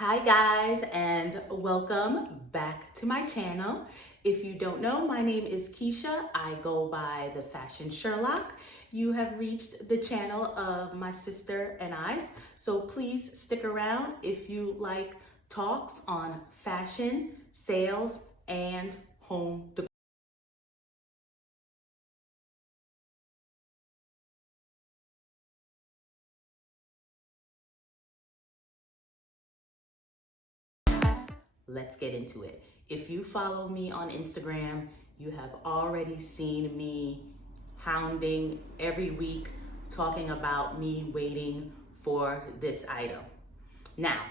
Hi guys, and welcome back to my channel. If you don't know, my name is Keisha. I go by the Fashion Sherlock. You have reached the channel of my sister and I's, so please stick around if you like talks on fashion, sales, and home decor. Let's get into it. If you follow me on Instagram, you have already seen me hounding every week talking about me waiting for this item. Now,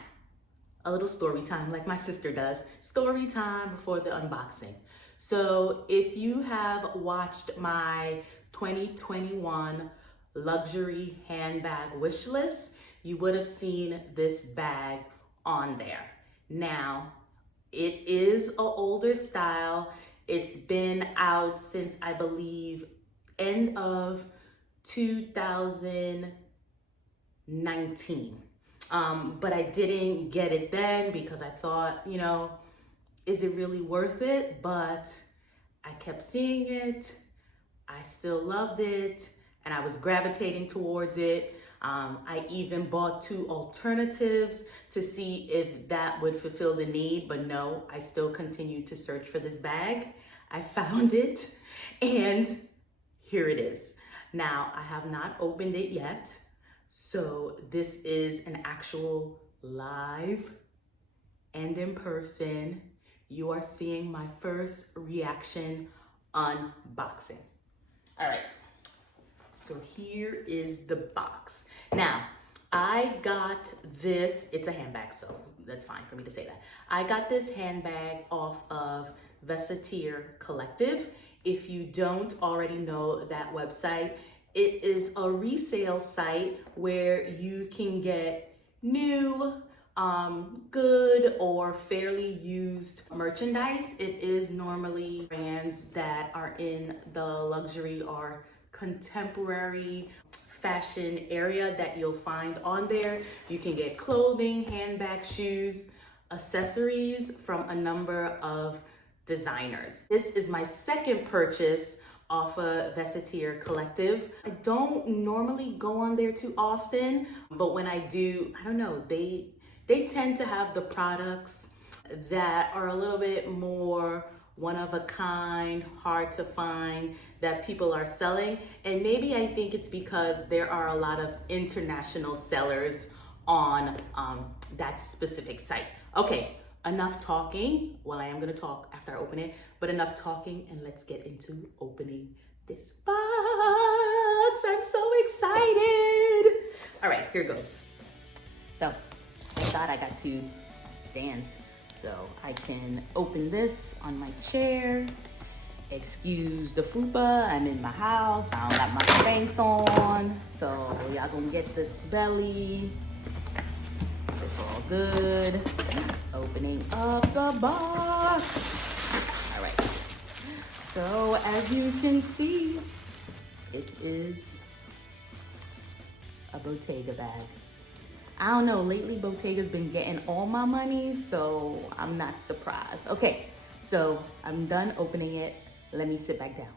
a little story time like my sister does. Story time before the unboxing. So if you have watched my 2021 luxury handbag wish list, you would have seen this bag on there. Now, it is an older style. It's been out since I believe end of 2019. But I didn't get it then because I thought, is it really worth it? But I kept seeing it. I still loved it and I was gravitating towards it. I even bought two alternatives to see if that would fulfill the need, but no, I still continued to search for this bag. I found it and here it is. Now, I have not opened it yet, so this is an actual live and in person. You are seeing my first reaction unboxing. All right. So here is the box. Now, I got this, it's a handbag, so that's fine for me to say that. I got this handbag off of Vestiaire Collective. If you don't already know that website, it is a resale site where you can get new, good or fairly used merchandise. It is normally brands that are in the luxury or contemporary fashion area that you'll find on there. You can get clothing, handbags, shoes, accessories from a number of designers. This is my second purchase off of Vestiaire Collective. I don't normally go on there too often, but when I do, I don't know, they tend to have the products that are a little bit more one of a kind, hard to find, that people are selling. And maybe I think it's because there are a lot of international sellers on that specific site. Okay, enough talking. Well, I am gonna talk after I open it, but enough talking and let's get into opening this box. I'm so excited. All right, here goes. So, thank God I got two stands. So I can open this on my chair. Excuse the fupa, I'm in my house. I don't got my Spanx on. So y'all gonna get this belly. It's all good. Opening up the box. All right. So as you can see, it is a Bottega bag. I don't know, lately Bottega's been getting all my money, so I'm not surprised. Okay, so I'm done opening it. Let me sit back down.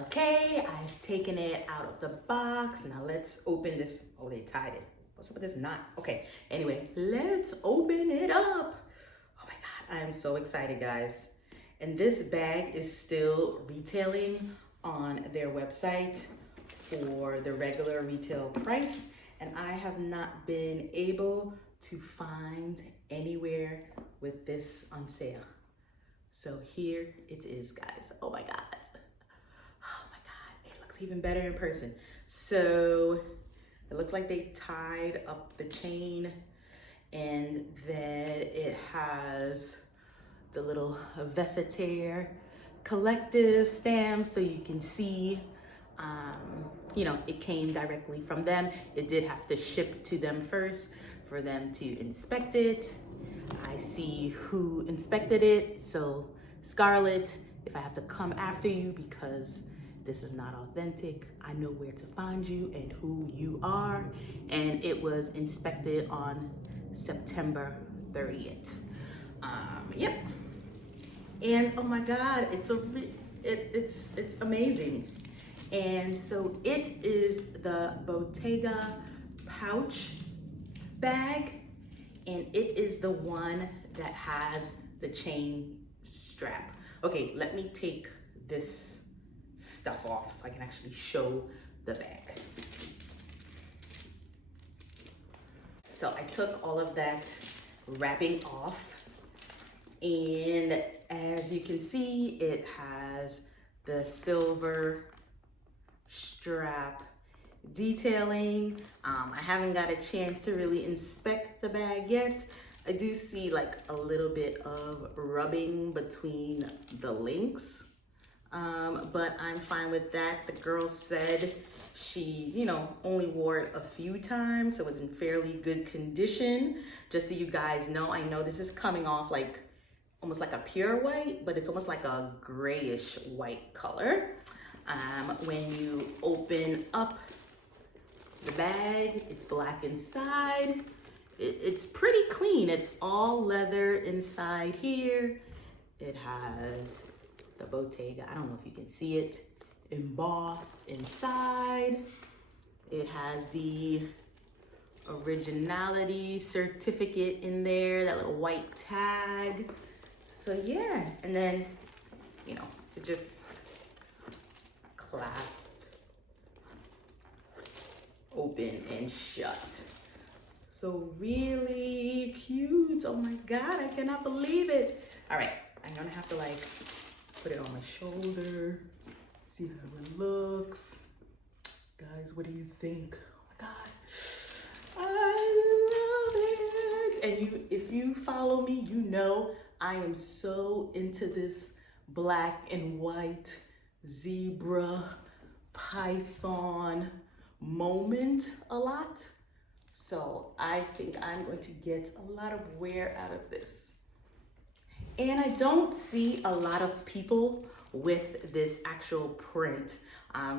Okay, I've taken it out of the box. Now let's open this. Oh, they tied it. What's up with this knot? Okay, anyway, let's open it up. Oh my God, I am so excited, guys. And this bag is still retailing on their website for the regular retail price. And I have not been able to find anywhere with this on sale. So here it is, guys. Oh my God. Oh my God, it looks even better in person. So it looks like they tied up the chain and then it has the little Vestiaire Collective stamp so you can see it came directly from them. It did have to ship to them first for them to inspect it. I see who inspected it. So Scarlett, if I have to come after you because this is not authentic, I know where to find you and who you are. And it was inspected on September 30th. Yep. And oh my God, it's amazing. And so it is the Bottega pouch bag, and it is the one that has the chain strap. Okay, let me take this stuff off so I can actually show the bag. So I took all of that wrapping off, and as you can see, it has the silver strap detailing. I haven't got a chance to really inspect the bag yet. I do see like a little bit of rubbing between the links, but I'm fine with that. The girl said she's, you know, only wore it a few times, so it was in fairly good condition. Just so you guys know, I know this is coming off like almost like a pure white, but it's almost like a grayish white color. When you open up the bag, it's black inside. It's pretty clean. It's all leather inside here. It has the Bottega, I don't know if you can see it, embossed inside. It has the originality certificate in there, that little white tag. So yeah, and then, you know, it just clasped open and shut. So really cute. Oh my God, I cannot believe it. All right, I'm gonna have to like put it on my shoulder, see how it looks. Guys, what do you think? Oh my God, I love it. And if you follow me, you know I am so into this black and white zebra python moment a lot. So I think I'm going to get a lot of wear out of this. And I don't see a lot of people with this actual print.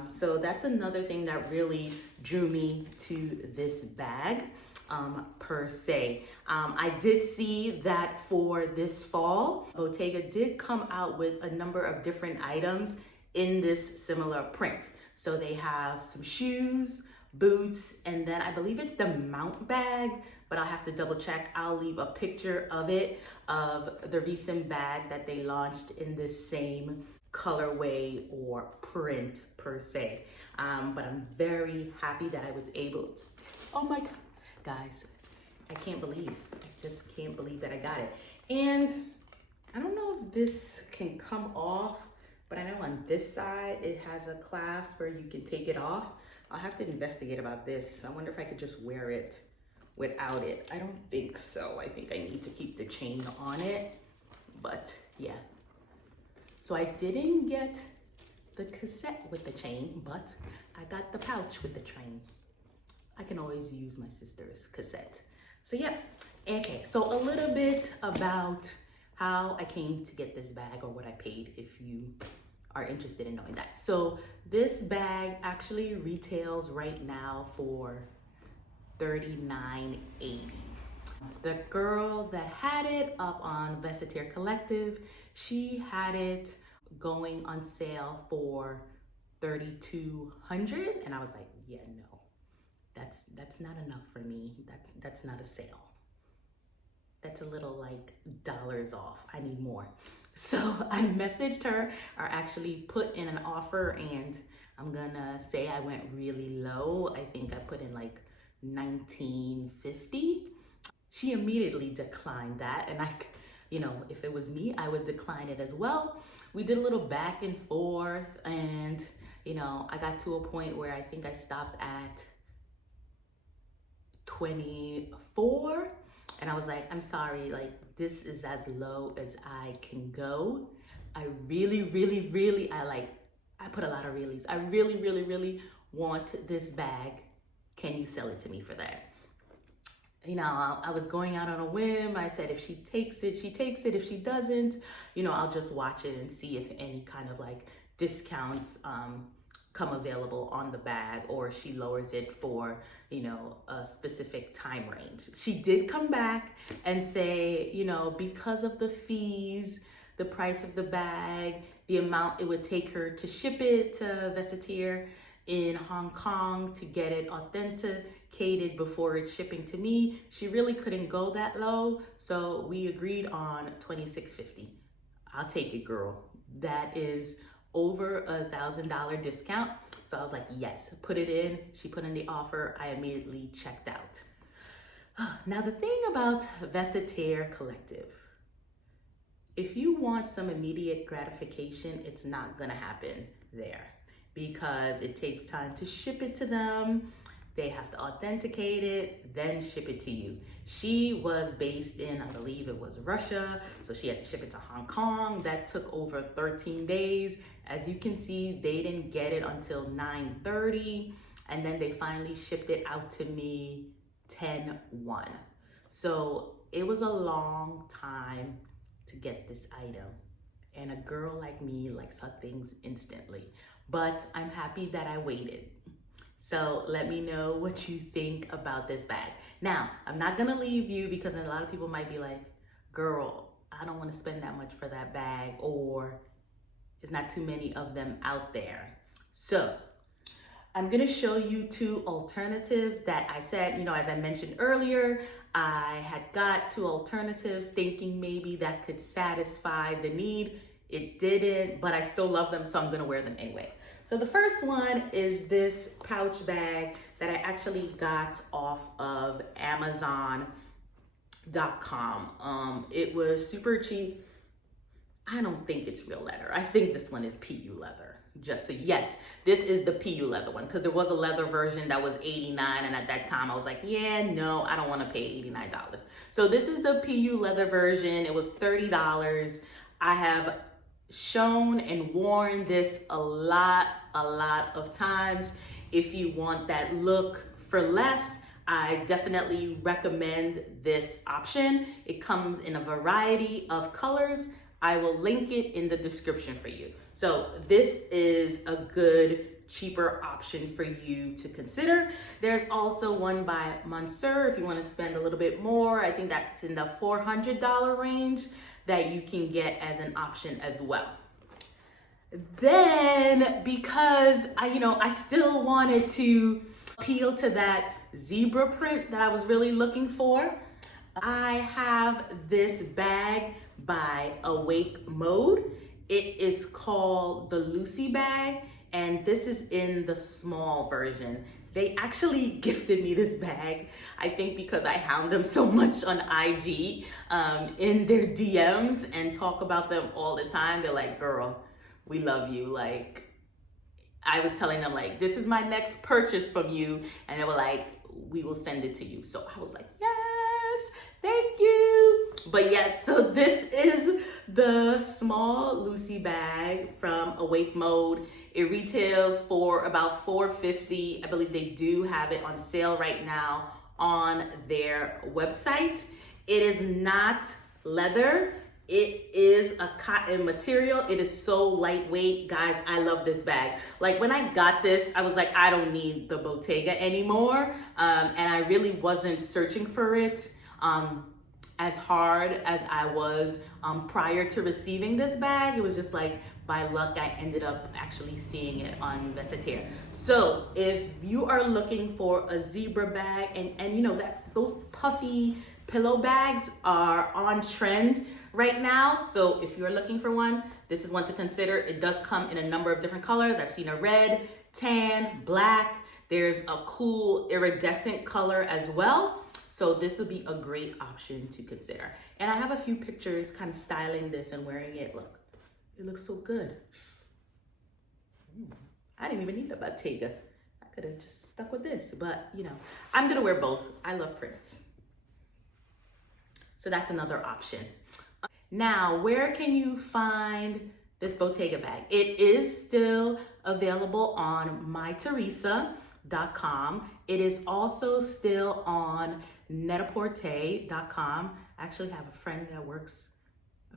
So that's another thing that really drew me to this bag per se. I did see that for this fall, Bottega did come out with a number of different items in this similar print. So they have some shoes, boots, and then I believe it's the mount bag, but I'll have to double check. I'll leave a picture of it, of the recent bag that they launched in this same colorway or print per se. But I'm very happy that I was able to, oh my God, guys, I just can't believe that I got it. And I don't know if this can come off, but I know on this side, it has a clasp where you can take it off. I'll have to investigate about this. I wonder if I could just wear it without it. I don't think so. I think I need to keep the chain on it, but yeah. So I didn't get the cassette with the chain, but I got the pouch with the chain. I can always use my sister's cassette. So yeah, okay. So a little bit about how I came to get this bag or what I paid if you are interested in knowing that. So this bag actually retails right now for $39.80. The girl that had it up on Vestiaire Collective, she had it going on sale for $3,200, and I was like, yeah, no, that's not enough for me. That's not a sale. That's a little like dollars off. I need more. So I messaged her, or actually put in an offer, and I'm gonna say I went really low. I think I put in like $19.50. She immediately declined that, and you know, if it was me, I would decline it as well. We did a little back and forth, and you know, I got to a point where I think I stopped at 24. And I was like, I'm sorry, like this is as low as I can go. I really, I put a lot of reallys. I really want this bag. Can you sell it to me for that? You know, I was going out on a whim. I said, if she takes it, she takes it. If she doesn't, you know, I'll just watch it and see if any kind of like discounts come available on the bag, or she lowers it for, you know, a specific time range. She did come back and say, you know, because of the fees, the price of the bag, the amount it would take her to ship it to Vestiaire in Hong Kong to get it authenticated before it's shipping to me, she really couldn't go that low. So we agreed on $26.50. I'll take it, girl. That is over $1,000 discount. So I was like, yes, put it in. She put in the offer. I immediately checked out. Now the thing about Vestiaire Collective, if you want some immediate gratification, it's not gonna happen there because it takes time to ship it to them. They have to authenticate it, then ship it to you. She was based in, I believe it was Russia, so she had to ship it to Hong Kong. That took over 13 days. As you can see, they didn't get it until 9:30, and then they finally shipped it out to me 10/1. So it was a long time to get this item. And a girl like me likes her things instantly. But I'm happy that I waited. So let me know what you think about this bag. Now, I'm not gonna leave you because a lot of people might be like, girl, I don't wanna spend that much for that bag, or there's not too many of them out there. So I'm gonna show you two alternatives that I said, you know, as I mentioned earlier, I had got two alternatives thinking maybe that could satisfy the need. It didn't, but I still love them, so I'm gonna wear them anyway. So the first one is this pouch bag that I actually got off of Amazon.com. It was super cheap. I don't think it's real leather. I think this one is PU leather. Just so, yes, this is the PU leather one, because there was a leather version that was $89, and at that time I was like, yeah, no, I don't want to pay $89. So this is the PU leather version. It was $30. I have shown and worn this a lot of times. If you want that look for less, I definitely recommend this option. It comes in a variety of colors. I will link it in the description for you. So this is a good, cheaper option for you to consider. There's also one by Monsieur if you want to spend a little bit more. I think that's in the $400 range that you can get as an option as well. Then, because I still wanted to appeal to that zebra print that I was really looking for, I have this bag by Awake Mode. It is called the Lucy bag, and this is in the small version. They actually gifted me this bag, I think because I hound them so much on IG in their DMs and talk about them all the time. They're like, girl, we love you. Like, I was telling them, like, this is my next purchase from you. And they were like, we will send it to you. So I was like, yes, thank you. But yes, so this is the small Lucy bag from Awake Mode. It retails for about $4.50. I believe they do have it on sale right now on their website. It is not leather. It is a cotton material. It is so lightweight. Guys, I love this bag. Like, when I got this, I was like, I don't need the Bottega anymore. And I really wasn't searching for it as hard as I was prior to receiving this bag. It was just like, by luck, I ended up actually seeing it on Vestiaire. So if you are looking for a zebra bag, and you know that those puffy pillow bags are on trend right now. So if you're looking for one, this is one to consider. It does come in a number of different colors. I've seen a red, tan, black. There's a cool iridescent color as well. So this would be a great option to consider. And I have a few pictures kind of styling this and wearing it. Look, it looks so good. I didn't even need the Bottega. I could have just stuck with this, but you know, I'm gonna wear both. I love prints. So that's another option. Now, where can you find this Bottega bag? It is still available on myteresa.com. It is also still on net-a-porter.com. I actually have a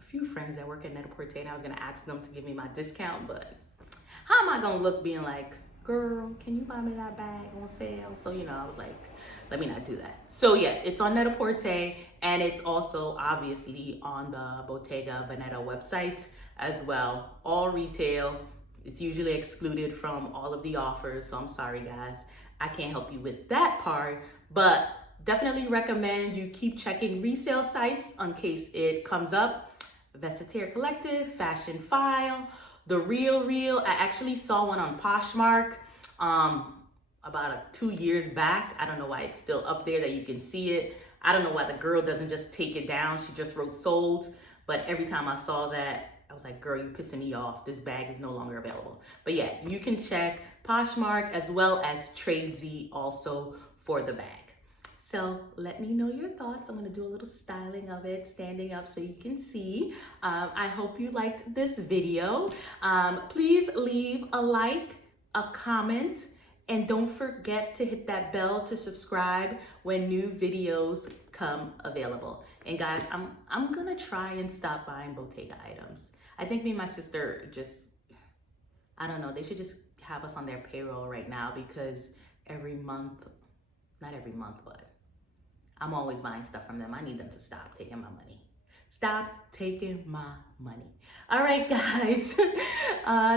few friends that work at Net-a-Porter, and I was gonna ask them to give me my discount, but how am I gonna look being like, girl, can you buy me that bag on sale? So, you know, I was like, let me not do that. So yeah, it's on Net-a-Porter, and it's also obviously on the Bottega Veneta website as well. All retail. It's usually excluded from all of the offers, so I'm sorry guys, I can't help you with that part, but definitely recommend you keep checking resale sites in case it comes up. Vestiaire Collective, Fashion File, The Real. I actually saw one on Poshmark about 2 years back. I don't know why it's still up there that you can see it. I don't know why the girl doesn't just take it down. She just wrote sold. But every time I saw that, I was like, girl, you're pissing me off. This bag is no longer available. But yeah, you can check Poshmark as well as Tradesy also for the bag. So let me know your thoughts. I'm gonna do a little styling of it, standing up so you can see. I hope you liked this video. Please leave a like, a comment, and don't forget to hit that bell to subscribe when new videos come available. And guys, I'm gonna try and stop buying Bottega items. I think me and my sister just, I don't know, they should just have us on their payroll right now, because every month, not every month, but I'm always buying stuff from them. I need them to stop taking my money. Stop taking my money. All right, guys.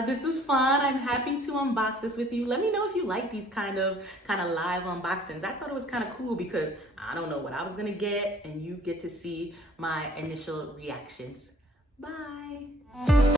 This was fun. I'm happy to unbox this with you. Let me know if you like these kind of live unboxings. I thought it was kind of cool because I don't know what I was gonna get, and you get to see my initial reactions. Bye.